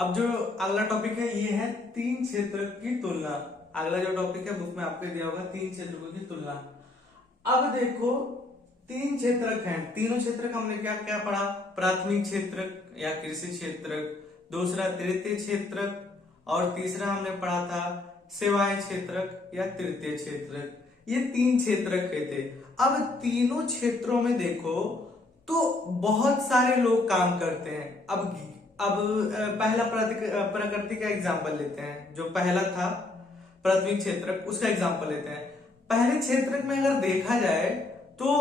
अब जो अगला टॉपिक है ये है तीन क्षेत्र की तुलना। अगला जो टॉपिक है बुक में आपको दिया होगा तीन क्षेत्रों की तुलना। अब देखो तीन क्षेत्रक हैं, तीनों क्षेत्रक हमने क्या क्या पढ़ा, प्राथमिक क्षेत्रक या कृषि क्षेत्रक, दूसरा तृतीय क्षेत्रक और तीसरा हमने पढ़ा था सेवाएं क्षेत्रक या तृतीय क्षेत्रक। ये तीन क्षेत्रक थे। अब तीनों क्षेत्रों में देखो तो बहुत सारे लोग काम करते हैं। अब पहला प्रकृति का एग्जांपल लेते हैं। जो पहला था प्राथमिक क्षेत्रक उसका एग्जांपल लेते हैं। पहले क्षेत्रक में अगर देखा जाए तो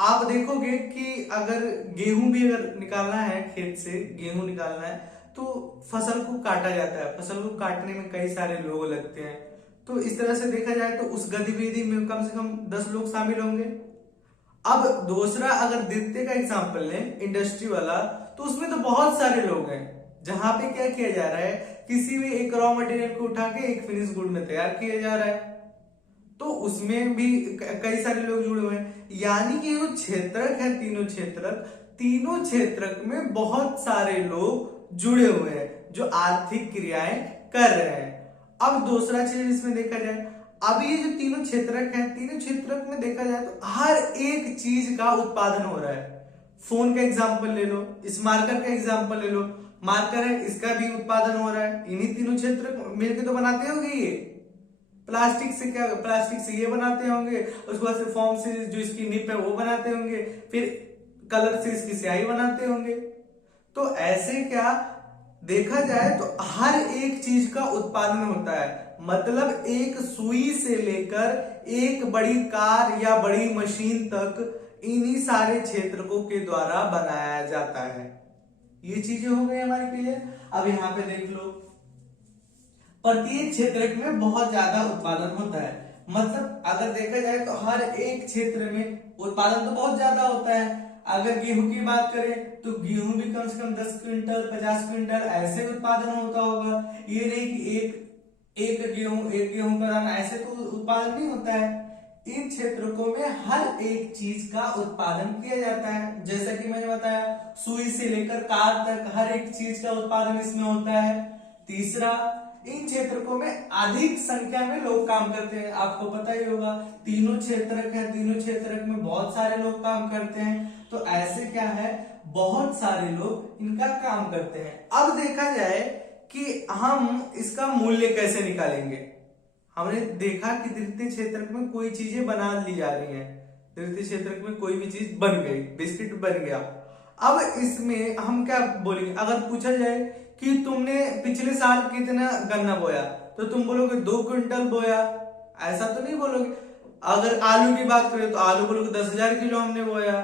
आप देखोगे कि अगर गेहूं भी अगर निकालना है, खेत से गेहूं निकालना है तो फसल को काटा जाता है। फसल को काटने में कई सारे लोग लगते हैं। तो इस तरह से देखा जाए तो उस गतिविधि में कम से कम 10 लोग शामिल होंगे। अब दूसरा अगर द्वितीय का एग्जांपल लें, इंडस्ट्री वाला, तो उसमें तो बहुत सारे लोग हैं। जहां पे क्या किया जा रहा है, किसी भी एक रॉ मटेरियल को उठा के एक फिनिश गुड में तैयार किया जा रहा है, तो उसमें भी कई सारे लोग जुड़े हुए हैं। यानी कि जो क्षेत्रक है, तीनों क्षेत्रक में बहुत सारे लोग जुड़े हुए हैं जो आर्थिक क्रियाएं कर रहे हैं। अब दूसरा चीज इसमें देखा जाए, अब ये जो तीनों क्षेत्रक हैं, तीनों क्षेत्रक में देखा जाए तो हर एक चीज का उत्पादन हो रहा है। फोन का एग्जांपल ले लो, इस मार्कर का एग्जांपल ले लो, मार्कर है इसका भी उत्पादन हो रहा है। इन्हीं तीनों क्षेत्र मिलकर तो बनाते होंगे। ये प्लास्टिक से ये बनाते होंगे, उसके बाद से फॉर्म से जो इसकी निप है वो बनाते होंगे, फिर कलर से इसकी स्याही बनाते होंगे। तो ऐसे क्या देखा जाए तो हर एक चीज का उत्पादन होता है। मतलब एक सुई से लेकर एक बड़ी कार या बड़ी मशीन तक इन्हीं सारे क्षेत्रकों के द्वारा बनाया जाता है। ये चीजें हो गई हमारी क्लियर। अब यहां पे देख लो, प्रत्येक क्षेत्र में बहुत ज्यादा उत्पादन होता है। मतलब अगर देखा जाए तो हर एक क्षेत्र में उत्पादन तो बहुत ज्यादा होता है। अगर गेहूं की बात करें तो गेहूं भी कम से कम 10 क्विंटल 50 क्विंटल ऐसे उत्पादन होता होगा। ये नहीं कि एक गेहूं का दाना, ऐसे तो उत्पादन नहीं होता है। इन क्षेत्रकों में हर एक चीज का उत्पादन किया जाता है। जैसा कि मैंने बताया, सुई से लेकर कार तक हर एक चीज का उत्पादन इसमें होता है। तीसरा, इन क्षेत्रकों में अधिक संख्या में लोग काम करते हैं। आपको पता ही होगा तीनों क्षेत्रक है, तीनों क्षेत्रक में बहुत सारे लोग काम करते हैं। तो ऐसे क्या है, बहुत सारे लोग इनका काम करते हैं। अब देखा जाए कि हम इसका मूल्य कैसे निकालेंगे। हमने देखा कि तृतीय क्षेत्रक में कोई चीजें बना ली जा रही हैं। तृतीय क्षेत्रक में कोई भी चीज बन गई, बिस्किट बन गया। अब इसमें हम क्या बोलेंगे, अगर पूछा जाए कि तुमने पिछले साल कितना गन्ना बोया, तो तुम बोलोगे 2 क्विंटल बोया, ऐसा तो नहीं बोलोगे। अगर आलू की बात करें तो आलू बोलोगे 10,000 किलो हमने बोया।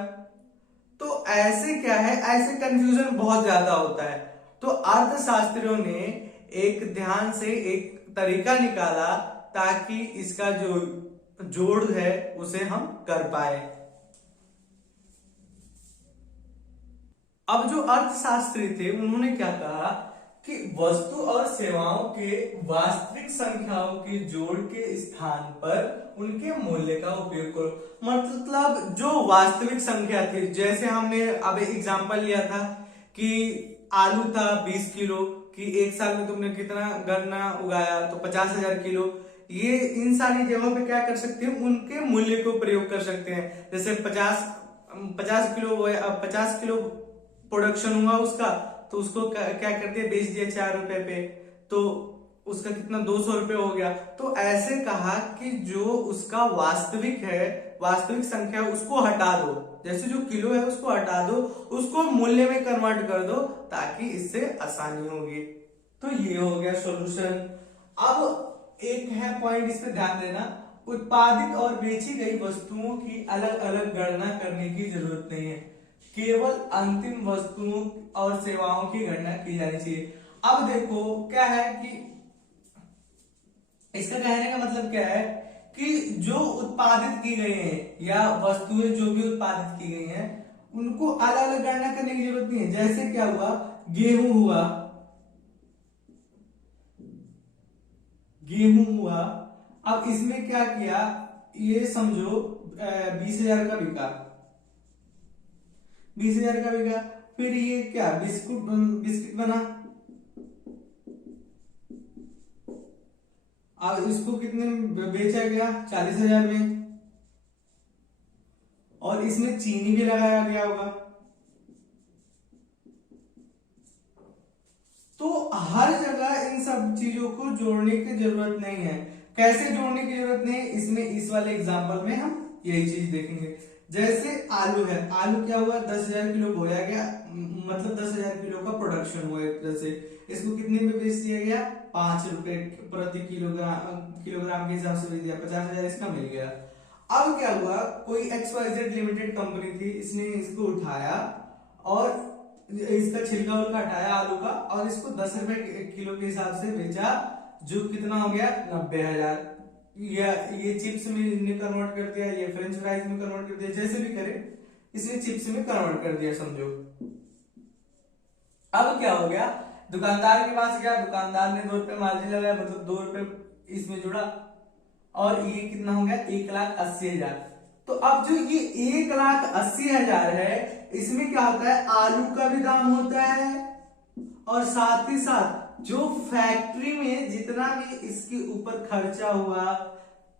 तो ऐसे क्या है, ऐसे कंफ्यूजन बहुत ज्यादा होता है। तो अर्थशास्त्रियों ने एक ध्यान से एक तरीका निकाला ताकि इसका जो जोड़ है उसे हम कर पाए। अब जो अर्थशास्त्री थे उन्होंने क्या कहा कि वस्तु और सेवाओं के वास्तविक संख्याओं के जोड़ के स्थान पर उनके मूल्य का उपयोग करो। मतलब जो वास्तविक संख्या थी, जैसे हमने अब एग्जांपल लिया था कि आलू था 20 किलो, कि एक साल में तुमने कितना गन्ना उगाया, तो 50,000 किलो। ये इन सारी जगहों पे क्या कर सकते हैं, उनके मूल्य को प्रयोग कर सकते हैं। जैसे 50 किलो प्रोडक्शन हुआ उसका, तो उसको क्या करते हैं, बेच दिया 4 रुपए पे, तो उसका कितना 200 रुपए हो गया। तो ऐसे कहा कि जो उसका वास्तविक है, वास्तविक संख्या उसको हटा दो, जैसे जो किलो है उसको हटा दो, उसको मूल्य में कन्वर्ट कर दो ताकि इससे आसानी होगी। तो ये हो गया सॉल्यूशन। अब एक है पॉइंट, इस पे ध्यान देना, उत्पादित और बेची गई वस्तुओं की अलग अलग गणना करने की जरूरत नहीं है, केवल अंतिम वस्तुओं और सेवाओं की गणना की जानी चाहिए। अब देखो क्या है कि इसका कहने का मतलब क्या है कि जो उत्पादित की गई हैं या वस्तुएं जो भी उत्पादित की गई हैं उनको अलग अलग गणना करने की जरूरत नहीं है। जैसे क्या हुआ, गेहूं हुआ, अब इसमें क्या किया, ये समझो 20,000 का बिका, 20,000 का बिका, फिर ये क्या बिस्किट बना, अब इसको कितने में बेचा गया? 40,000 में। और इसमें चीनी भी लगाया गया होगा। तो हर जगह इन सब चीजों को जोड़ने की जरूरत नहीं है। कैसे जोड़ने की जरूरत नहीं है, इसमें इस वाले एग्जांपल में हम यही चीज देखेंगे। जैसे आलू है, आलू क्या हुआ? 10,000 किलो बोया गया, मतलब 10,000 किलो का प्रोडक्शन हुआ एक तरह से। इसको कितने में बेच दिया गया? 5 रुपए प्रति किलोग्राम के हिसाब से बेच दिया, 50,000 इसका मिल गया। अब क्या हुआ, कोई XYZ लिमिटेड कंपनी थी, इसने इसको उठाया और इसका छिलका उलका हटाया आलू का, और इसको 10 रुपए किलो के हिसाब से बेचा, जो कितना हो गया? 90,000। ये चिप्स में इन्होंने कन्वर्ट कर दिया, ये फ्रेंच फ्राइज में कन्वर्ट कर दिया, जैसे भी करे इसने चिप्स में कन्वर्ट कर दिया समझो। अब क्या हो गया, दुकानदार के पास गया, दुकानदार ने 2 रुपए मार्जिन लगाया, मतलब 2 रुपए इसमें जुड़ा, और ये कितना हो गया? 1,80,000। तो अब जो ये 1,80,000 है, इसमें क्या होता है? आलू का भी दाम होता है, और साथ ही साथ जो फैक्ट्री में जितना भी इसके ऊपर खर्चा हुआ,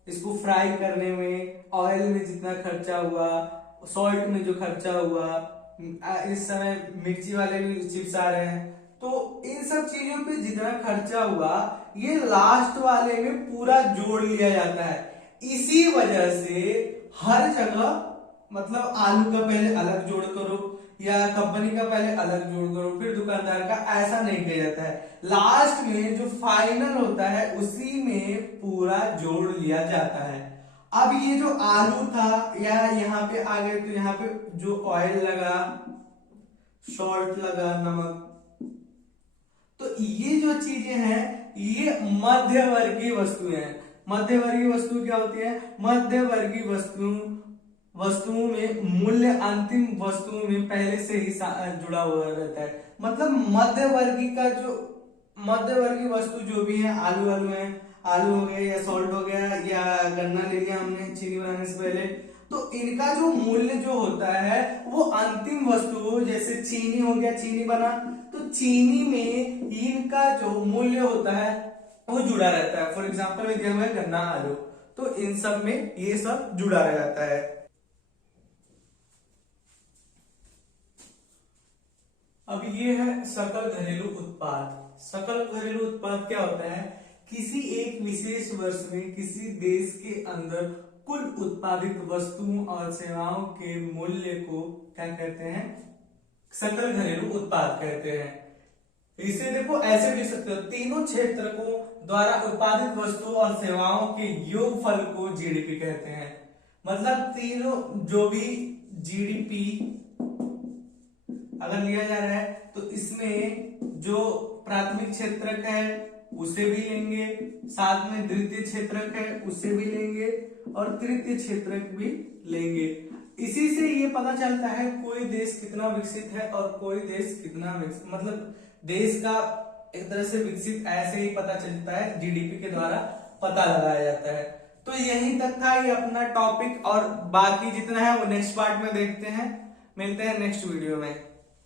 इसको फ्राई करने में, ऑयल में जितना खर्चा हुआ, सॉल्ट में जो खर्चा हुआ, इस समय मिर्ची वाले भी चिप्स आ रहे हैं, तो इन सब चीजों पे जितना खर्चा हुआ, ये लास्ट वाले में पूरा जोड़ लिया जाता है। इसी वजह से हर जगह, मतलब आलू का पहले अलग जोड़ करो, या कंपनी का पहले अलग जोड़ करो, फिर दुकानदार का, ऐसा नहीं किया जाता है। लास्ट में जो फाइनल होता है उसी में पूरा जोड़ लिया जाता है। अब ये जो आलू था, या यहाँ पे आ गए, तो यहाँ पे जो ऑयल लगा, सॉल्ट लगा, नमक, तो ये जो चीजें हैं ये मध्यवर्गीय वस्तुएं हैं। मध्यवर्गीय वस्तु क्या होती है? मध्यवर्गीय वस्तुओं में मूल्य अंतिम वस्तुओं में पहले से ही जुड़ा हुआ रहता है। मतलब मध्यवर्गीय वस्तु जो भी है, आलू है, आलू हो गया, या सॉल्ट हो गया, या गन्ना ले लिया हमने चीनी बनाने से पहले, तो इनका जो मूल्य जो होता है वो अंतिम वस्तु, जैसे चीनी हो गया, चीनी बना, तो चीनी में इनका जो मूल्य होता है वो जुड़ा रहता है। फॉर एग्जाम्पल में दिया हुआ है गन्ना, आलू, तो इन सब में ये सब जुड़ा रहता है। अब ये है सकल घरेलू उत्पाद। सकल घरेलू उत्पाद क्या होता है? किसी एक विशेष वर्ष में किसी देश के अंदर कुल उत्पादित वस्तुओं और सेवाओं के मूल्य को क्या कहते हैं? सकल घरेलू उत्पाद कहते हैं। इसे देखो ऐसे भी सकते हो, तीनों क्षेत्रकों द्वारा उत्पादित वस्तुओं और सेवाओं के योगफल को जीडीपी कहते हैं। मतलब तीनों जो भी जीडीपी अगर लिया जा रहा है, तो इसमें जो प्राथमिक क्षेत्रक है उसे भी लेंगे, साथ में द्वितीय क्षेत्रक है उसे भी लेंगे, और तृतीय क्षेत्रक भी लेंगे। इसी से ये पता चलता है कोई देश कितना विकसित है और कोई देश कितना विकसित, मतलब देश का एक तरह से विकसित ऐसे ही पता चलता है, जीडीपी के द्वारा पता लगाया जाता है। तो यहीं तक था ये अपना टॉपिक, और बाकी जितना है वो नेक्स्ट पार्ट में देखते हैं। मिलते हैं नेक्स्ट वीडियो में।